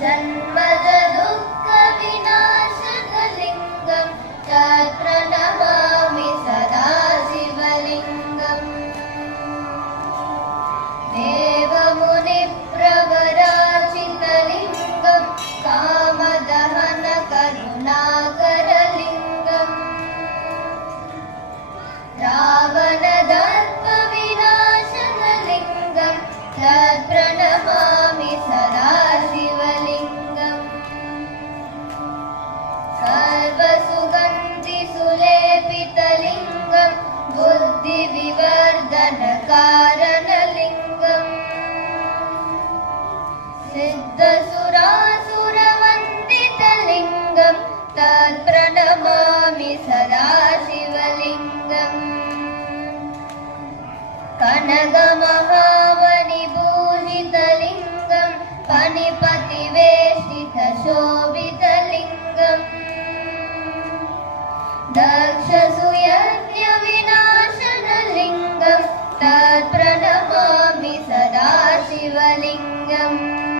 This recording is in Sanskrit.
जन्मज दुःखविनाशकलिङ्गं तत्प्रणमामि सदा शिवलिङ्गम् देवमुनिप्रवराचितलिङ्गं कामदहनकरुणाकरलिङ्गम् रावणदर्पविनाशकलिङ्गं तत्प्रणमामि सदा शिवलिङ्गम् सर्वसुगन्धिसुलेपितलिङ्गं बुद्धिविवर्धनकारणलिङ्गम् सिद्धसुरासुरवन्दितलिङ्गं तत्प्रणमामि सदा शिवलिङ्गम् कनकमहामणिभूषितलिङ्गं फणिपतिवेष्टितशोभितलिङ्गम् दक्षसुयज्ञविनाशनलिङ्गं